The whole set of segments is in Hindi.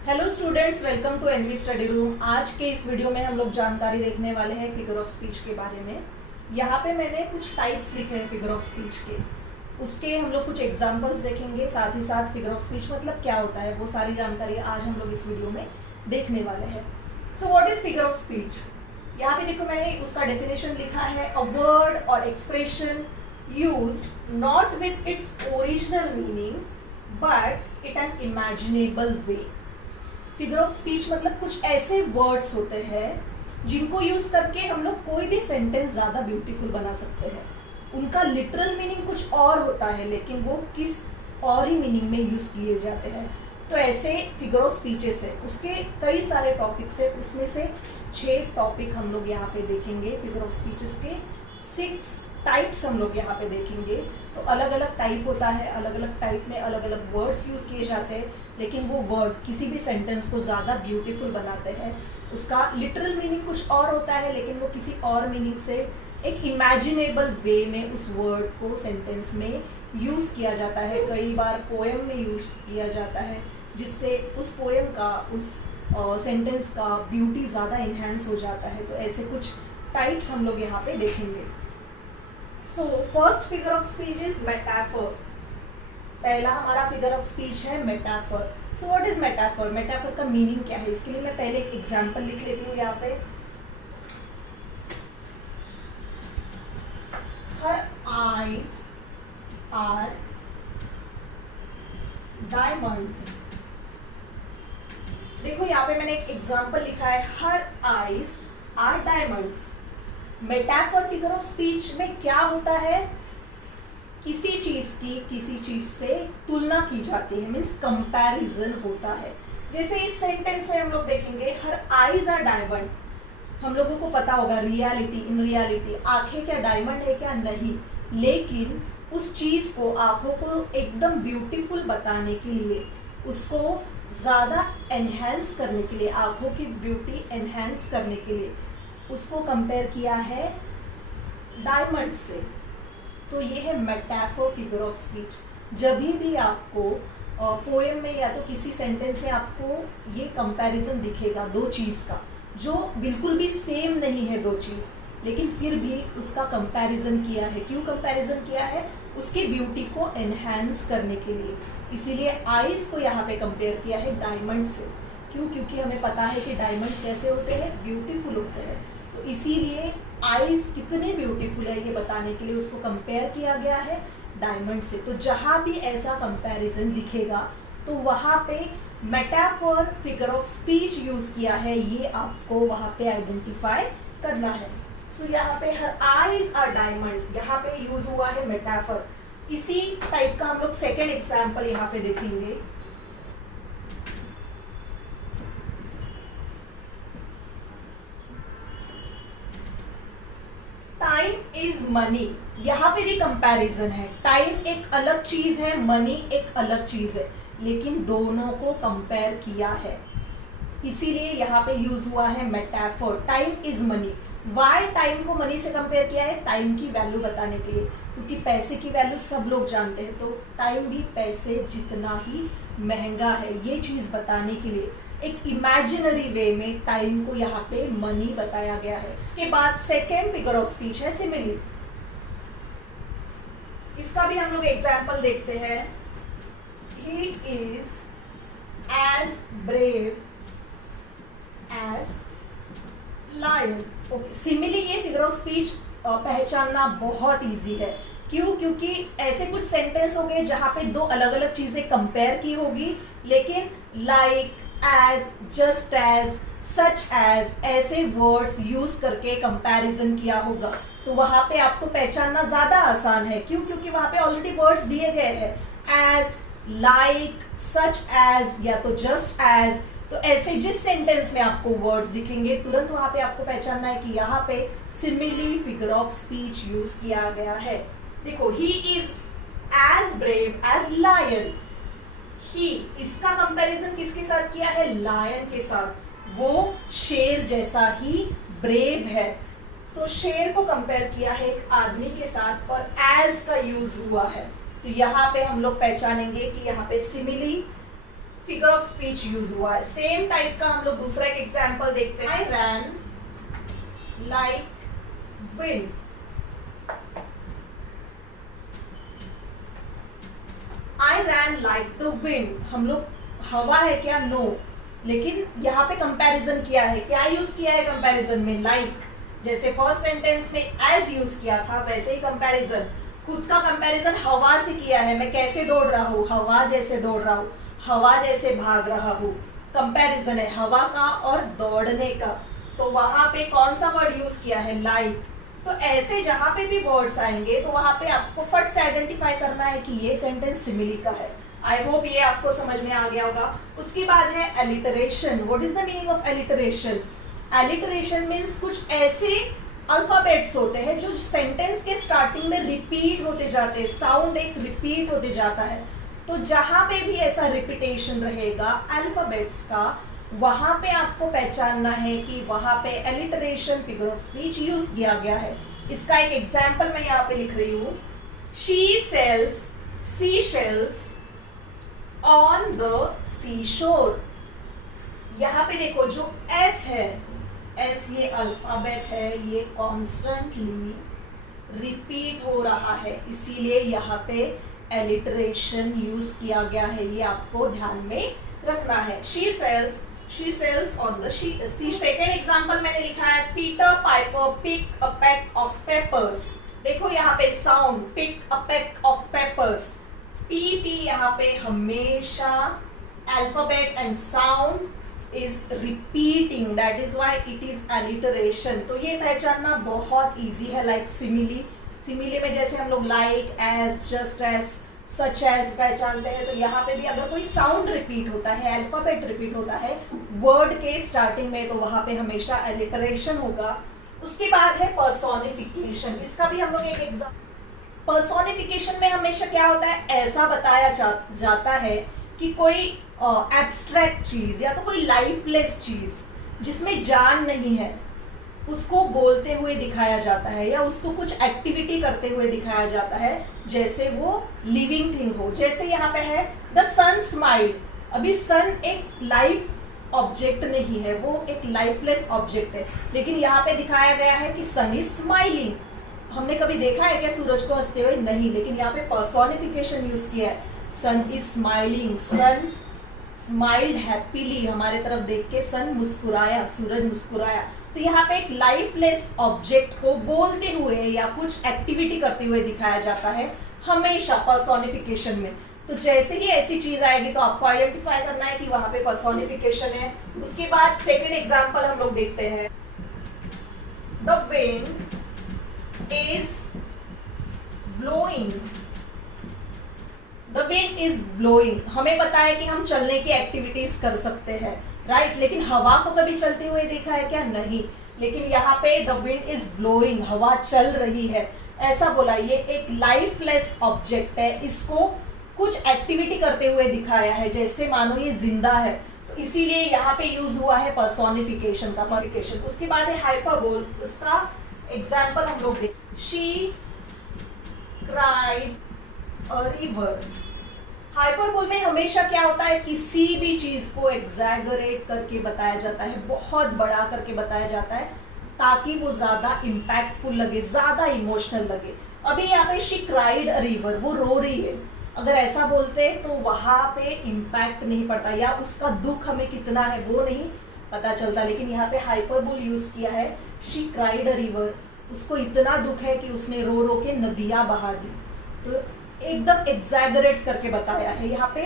Hello students, welcome to N V study room. आज के इस वीडियो में हम लोग जानकारी देखने वाले हैं फिगर ऑफ स्पीच के बारे में। यहाँ पे मैंने कुछ टाइप्स लिखे हैं फिगर ऑफ स्पीच के, उसके हम लोग कुछ एग्जांपल्स देखेंगे। साथ ही साथ फिगर ऑफ स्पीच मतलब क्या होता है वो सारी जानकारी आज हम लोग इस वीडियो में देखने वाले हैं। So what is figure of speech? यहाँ पे देखो मैंने उसका डेफिनेशन लिखा है, अ वर्ड और expression used not with its original meaning but it an imaginable way. Figure of speech मतलब कुछ ऐसे वर्ड्स होते हैं जिनको यूज करके हम लोग कोई भी सेंटेंस ज़्यादा ब्यूटीफुल बना सकते हैं। उनका लिटरल मीनिंग कुछ और होता है लेकिन वो किस और ही मीनिंग में यूज किए जाते हैं। तो ऐसे फिगर ऑफ स्पीचेस है, उसके कई सारे टॉपिक्स है, उसमें से 6 टॉपिक हम लोग यहाँ पे देखेंगे। फिगर ऑफ स्पीचेस के 6 टाइप्स हम लोग यहाँ पे देखेंगे। तो अलग अलग टाइप होता है, अलग अलग टाइप में अलग अलग वर्ड्स यूज़ किए जाते हैं, लेकिन वो वर्ड किसी भी सेंटेंस को ज़्यादा ब्यूटीफुल बनाते हैं। उसका लिटरल मीनिंग कुछ और होता है लेकिन वो किसी और मीनिंग से एक इमेजिनेबल वे में उस वर्ड को सेंटेंस में यूज़ किया जाता है। कई बार पोएम में यूज़ किया जाता है जिससे उस पोएम का, उस सेंटेंस का ब्यूटी ज़्यादा इन्हेंस हो जाता है। तो ऐसे कुछ टाइप्स हम लोग यहाँ पे देखेंगे। So first figure of speech is metaphor. पहला हमारा फिगर ऑफ स्पीच है metaphor. So what is metaphor? Metaphor का मीनिंग क्या है? इसके लिए मैं पहले एक एग्जांपल लिख लेती हूँ यहाँ पे। Her eyes are diamonds. देखो यहाँ पे मैंने एक एग्जांपल लिखा है, her eyes are diamonds. Metaphor figure of speech में क्या होता है? किसी चीज की किसी चीज से तुलना की जाती है, मीन्स कंपैरिजन होता है। जैसे इस सेंटेंस में हम लोग देखेंगे, हर आईज आर डायमंड। हम लोगों को पता होगा रियलिटी, इन रियलिटी आंखें क्या डायमंड है क्या? नहीं, लेकिन उस चीज को, आंखों को एकदम ब्यूटीफुल बताने के लिए, उसको ज़्यादा एनहेंस करने के लिए, आंखों की ब्यूटी एनहेंस करने के लिए उसको कंपेयर किया है डायमंड से। तो ये है मेटाफर फिगर ऑफ स्पीच। जब भी आपको पोएम में या तो किसी सेंटेंस में आपको ये कंपैरिजन दिखेगा दो चीज़ का, जो बिल्कुल भी सेम नहीं है दो चीज़, लेकिन फिर भी उसका कंपैरिजन किया है। क्यों कंपैरिजन किया है? उसकी ब्यूटी को एनहेंस करने के लिए। इसीलिए आईज को यहाँ पे कंपेयर किया है डायमंड से। क्यों? क्योंकि हमें पता है कि डायमंड्स कैसे होते हैं, ब्यूटीफुल होते हैं। तो इसीलिए आईज कितने ब्यूटीफुल है ये बताने के लिए उसको कंपेयर किया गया है डायमंड से। तो जहाँ भी ऐसा कंपैरिजन दिखेगा तो वहाँ पे metaphor figure of speech use किया है, ये आपको वहाँ पे आइडेंटिफाई करना है। सो यहाँ पे हर आईज आर डायमंड, यहाँ पे यूज हुआ है मेटाफर। इसी टाइप का हम लोग सेकेंड एग्जाम्पल यहाँ पे देखेंगे। Time is money. यहाँ पे भी कंपैरिजन है। टाइम एक अलग चीज है, मनी एक अलग चीज है, लेकिन दोनों को कंपेयर किया है, इसीलिए यहाँ पे यूज हुआ है metaphor. Time is money. Why time को मनी से कंपेयर किया है? टाइम की वैल्यू बताने के लिए, क्योंकि पैसे की वैल्यू सब लोग जानते हैं, तो टाइम भी पैसे जितना ही महंगा है, ये चीज बताने के लिए एक इमेजिनरी वे में टाइम को यहाँ पे मनी बताया गया है। इसके बाद सेकेंड फिगर ऑफ स्पीच है सिमिली। इसका भी हम लोग एग्जाम्पल देखते हैं। He is as brave as lion. Okay, simile ये फिगर ऑफ स्पीच पहचानना बहुत इजी है। क्यों? क्योंकि ऐसे कुछ सेंटेंस हो गए जहां पे दो अलग अलग चीजें कंपेयर की होगी, लेकिन like, as, just as, such as ऐसे वर्ड्स यूज करके कंपैरिजन किया होगा, तो वहां पे आपको पहचानना ज्यादा आसान है। क्यों? क्योंकि वहां पे ऑलरेडी वर्ड्स दिए गए हैं, एज, लाइक, सच एज या तो जस्ट एज। तो ऐसे जिस सेंटेंस में आपको वर्ड्स दिखेंगे तुरंत वहां पे आपको पहचानना है कि यहाँ पे simile figure of speech use किया गया है। देखो, he is as brave as lion. He, इसका कंपैरिजन किसके साथ किया है? लायन के साथ। वो शेर जैसा ही ब्रेव है। सो शेर को कंपेयर किया है एक आदमी के साथ और एज का यूज हुआ है। तो यहाँ पे हम लोग पहचानेंगे कि यहाँ पे simile figure of speech use हुआ है। सेम टाइप का हम लोग दूसरा एक एग्जाम्पल देखते हैं। I ran like wind. I ran like the wind, हम लोग हवा है क्या? नो, लेकिन यहाँ पे कंपैरिजन किया है। क्या यूज किया है कंपैरिजन में? लाइक। जैसे फर्स्ट सेंटेंस में एज यूज किया था, वैसे ही कंपैरिजन, खुद का कंपैरिजन हवा से किया है। मैं कैसे दौड़ रहा हूँ? हवा जैसे दौड़ रहा हूँ, हवा जैसे भाग रहा हूँ। कंपैरिजन है हवा का और दौड़ने का। तो वहां पे कौन सा वर्ड यूज किया है? लाइक। तो ऐसे जहां पे भी वर्ड्स आएंगे तो वहां पे आपको फट से आइडेंटिफाई करना है कि ये सेंटेंस सिमिली का है। आई होप ये आपको समझ में आ गया होगा। उसके बाद है alliteration. What is the meaning of alliteration? Alliteration means कुछ ऐसे अल्फाबेट्स होते हैं जो सेंटेंस के स्टार्टिंग में रिपीट होते जाते हैं, साउंड एक रिपीट होते जाता है। तो जहां पे भी ऐसा रिपीटेशन रहेगा अल्फाबेट्स का, वहां पे आपको पहचानना है कि वहां पे alliteration figure of speech use किया गया है। इसका एक एग्जाम्पल मैं यहाँ पे लिख रही हूँ। She sells sea shells on the sea shore. यहाँ पे देखो जो एस है, एस ये अल्फाबेट है, ये कॉन्स्टेंटली रिपीट हो रहा है, इसीलिए यहाँ पे एलिटरेशन यूज किया गया है। ये आपको ध्यान में रखना है। She sails on the sea. Second example मैंने लिखा है Peter Piper pick a pack of peppers. देखो यहाँ पे sound pick a pack of peppers, P यहाँ पे हमेशा alphabet and sound is repeating, that is why it is alliteration. तो ये पहचानना बहुत इजी है। लाइक सिमिली में जैसे हम लोग like, as, just as, such as पहचानते हैं, तो यहाँ पे भी अगर कोई साउंड रिपीट होता है, अल्फाबेट रिपीट होता है वर्ड के स्टार्टिंग में, तो वहां पे हमेशा एलिटरेशन होगा। उसके बाद है पर्सोनिफिकेशन। इसका भी हम लोग एक एग्जाम्पल। पर्सोनिफिकेशन में हमेशा क्या होता है? ऐसा बताया जाता है कि कोई एब्स्ट्रैक्ट चीज या तो कोई लाइफलेस चीज जिसमें जान नहीं है, उसको बोलते हुए दिखाया जाता है या उसको कुछ एक्टिविटी करते हुए दिखाया जाता है जैसे वो लिविंग थिंग हो। जैसे यहाँ पे है द सन स्माइल। अभी सन एक लाइफ ऑब्जेक्ट नहीं है, वो एक लाइफलेस ऑब्जेक्ट है, लेकिन यहाँ पे दिखाया गया है कि सन इज स्माइलिंग। हमने कभी देखा है क्या सूरज को हंसते हुए? नहीं, लेकिन यहाँ पे पर्सोनिफिकेशन यूज किया है। Sun is smiling, sun smiled happily, हमारे तरफ देख के सन मुस्कुराया, सूरज मुस्कुराया। तो यहाँ पे एक लाइफलेस ऑब्जेक्ट को बोलते हुए या कुछ एक्टिविटी करते हुए दिखाया जाता है हमेशा पर्सोनिफिकेशन में। तो जैसे ही ऐसी चीज आएगी तो आपको आइडेंटिफाई करना है कि वहां पे पर्सोनिफिकेशन है। उसके बाद सेकेंड एग्जाम्पल हम लोग देखते हैं। The wind is blowing. The wind is blowing, हमें पता है कि हम चलने की एक्टिविटीज कर सकते हैं, राइट? लेकिन हवा को कभी चलते हुए देखा है क्या? नहीं। लेकिन यहाँ पे द विंड इज ब्लोइंग, हवा चल रही है, ऐसा बोला। ये एक लाइफलेस ऑब्जेक्ट है, इसको कुछ एक्टिविटी करते हुए दिखाया है जैसे मानो ये जिंदा है, तो इसीलिए यहाँ पे यूज हुआ है पर्सोनिफिकेशन का। पर्सोनिफिकेशन। उसके बाद है हाइपरबोल। इसका एग्जाम्पल हम लोग देख। She cried a river. Hyperbole में हमेशा क्या होता है? किसी भी चीज को एग्जैगरेट करके बताया जाता है, बहुत बड़ा करके बताया जाता है ताकि वो ज्यादा इम्पैक्टफुल लगे, ज्यादा इमोशनल लगे। अभी यहाँ पे शी क्राइड अ रिवर, वो रो रही है, अगर ऐसा बोलते तो वहां पे इम्पैक्ट नहीं पड़ता या उसका दुख हमें कितना है वो नहीं पता चलता। लेकिन यहाँ पे हाइपरबोल यूज किया है, शी क्राइड अ रिवर, उसको इतना दुख है कि उसने रो रो के नदियां बहा दी। तो एकदम एग्जैगरेट करके बताया है। यहाँ पे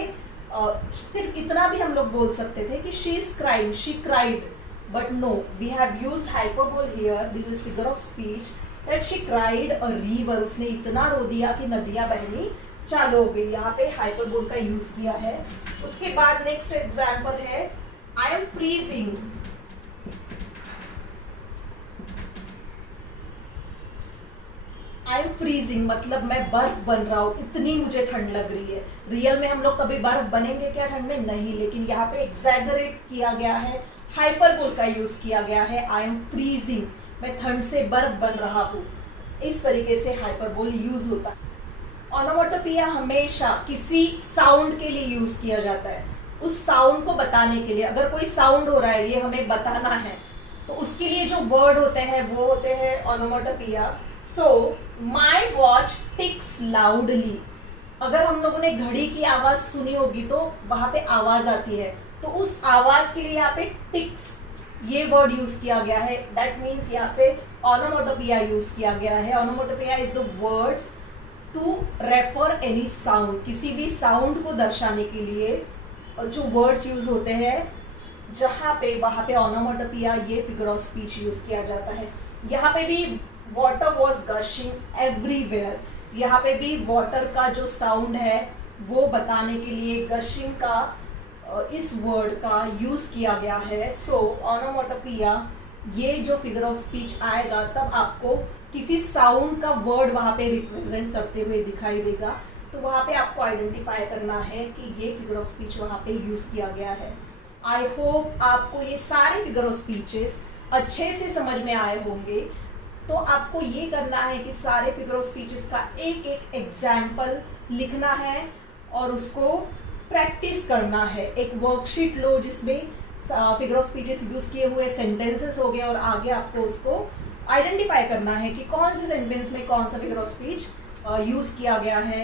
सिर्फ इतना भी हम लोग बोल सकते थे कि she is crying, she cried, but no, we have used hyperbole here, this is figure of speech, that she cried a river, उसने इतना रो दिया कि नदियां बहनी चालू हो गई। यहाँ पे हाइपरबोल का यूज किया है। उसके बाद नेक्स्ट एग्जाम्पल है I am freezing. I am freezing मतलब मैं बर्फ बन रहा हूँ, इतनी मुझे ठंड लग रही है। रियल में हम लोग कभी बर्फ बनेंगे क्या ठंड में? नहीं, लेकिन यहाँ पे एग्जैगरेट किया गया है, हाइपरबोल का यूज किया गया है। आई एम फ्रीजिंग, मैं ठंड से बर्फ बन रहा हूँ, इस तरीके से हाइपरबोल यूज होता है। ऑनोमोटोपिया हमेशा किसी साउंड के लिए यूज किया जाता है, उस साउंड को बताने के लिए, अगर कोई साउंड हो रहा है ये हमें बताना है, तो उसके लिए जो वर्ड होते हैं वो होते हैं ऑनोमेटोपोइया। सो माई वॉच टिक्स लाउडली, अगर हम लोगों ने घड़ी की आवाज सुनी होगी तो वहां पे आवाज आती है, तो उस आवाज के लिए यहाँ पे टिक्स ये वर्ड यूज किया गया है। दैट मीन्स यहाँ पे ऑनोमेटोपोइया यूज किया गया है। Onomatopoeia is the words to refer any sound, किसी भी साउंड को दर्शाने के लिए जो वर्ड्स यूज होते हैं जहाँ पे, वहाँ पे ऑनोमेटोपोइया ये फिगर ऑफ स्पीच यूज किया जाता है। यहाँ पे भी वाटर वॉज गशिंग एवरीवेयर, यहाँ पे भी वाटर का जो साउंड है वो बताने के लिए गशिंग का इस वर्ड का यूज किया गया है। सो ऑनोमेटोपोइया ये जो फिगर ऑफ स्पीच आएगा तब आपको किसी साउंड का वर्ड वहाँ पे रिप्रेजेंट करते हुए दिखाई देगा, तो वहाँ पे आपको आइडेंटिफाई करना है कि ये फिगर ऑफ स्पीच वहाँ पे यूज किया गया है। आई होप आपको ये सारे फिगर ऑफ स्पीचेस अच्छे से समझ में आए होंगे। तो आपको ये करना है कि सारे फिगर ऑफ स्पीचेस का एक एक एग्जाम्पल लिखना है और उसको प्रैक्टिस करना है। एक वर्कशीट लो जिसमें फिगर ऑफ स्पीचेस यूज किए हुए सेंटेंसेस हो गए और आगे आपको उसको आइडेंटिफाई करना है कि कौन से सेंटेंस में कौन सा फिगर ऑफ स्पीच यूज किया गया है।